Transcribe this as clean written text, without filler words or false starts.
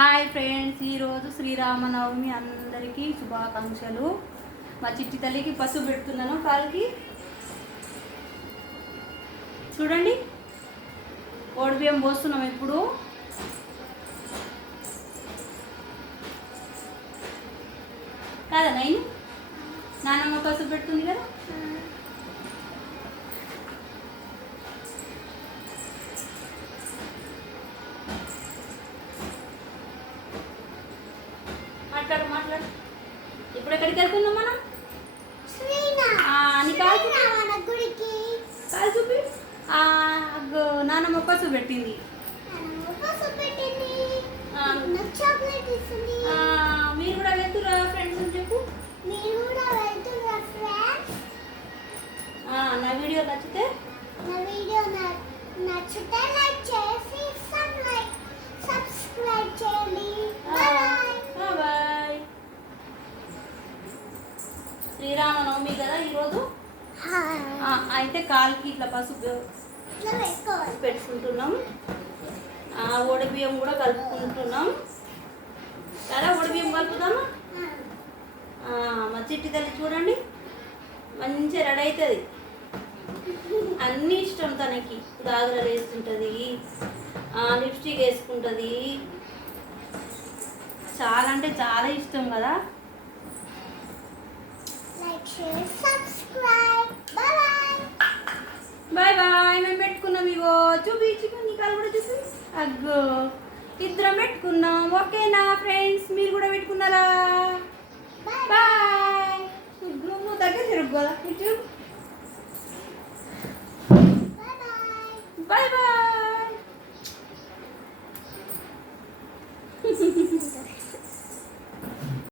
Hi friends, ఈరోజు శ్రీరామనవమి అందరికీ శుభాకాంక్షలు. మా చిట్టి తల్లికి పసుపు పెడుతున్నాను కాలికి. చూడండి, ఓడిబియ్యం పోస్తున్నాం. ఇప్పుడు కాదా నైన్ నాన్నమ్మ పసుపు పెడుతుంది కదా. మాట్లాడు. ఇప్పుడు ఎక్కడికి వెళ్తున్నాం మనం? కాలు చూపి. నాన్నమ్మ పసుపు పెట్టింది. మీరు కూడా వెళ్తురా ఫ్రెండ్స్ అని చెప్పు. నా వీడియో నచ్చితే లైక్ చేసి సబ్స్క్రైబ్ చేయండి. బాయ్. శ్రీరామనవమి కదా ఈరోజు. అయితే కాలుకి ఇట్లా పసుపు పెట్టుకుంటున్నాం. ఓడిబియ్యం కూడా కలుపుకుంటున్నాం కదా. ఓడిబియ్యం కలుపుదామా? మా చిట్టి తల్లి చూడండి, మంచిగా రెడీ అవుతుంది. అన్నీ ఇష్టం తనకి. గాజులు వేస్తుంటుంది, లిప్స్టిక్ వేసుకుంటుంది. చాలా అంటే చాలా ఇష్టం కదా. Bye bye. మేము పెట్టుకున్నాం. ఇగో చూపి నీ కాలు కూడా చూపి. అగ్గో, ఇద్దరం పెట్టుకున్నాం. ఓకేనా ఫ్రెండ్స్? మీరు కూడా పెట్టుకున్నారా? బాయ్. నువ్వు దగ్గర తిరుగు కదా. ఇటు బాయ్ బాయ్.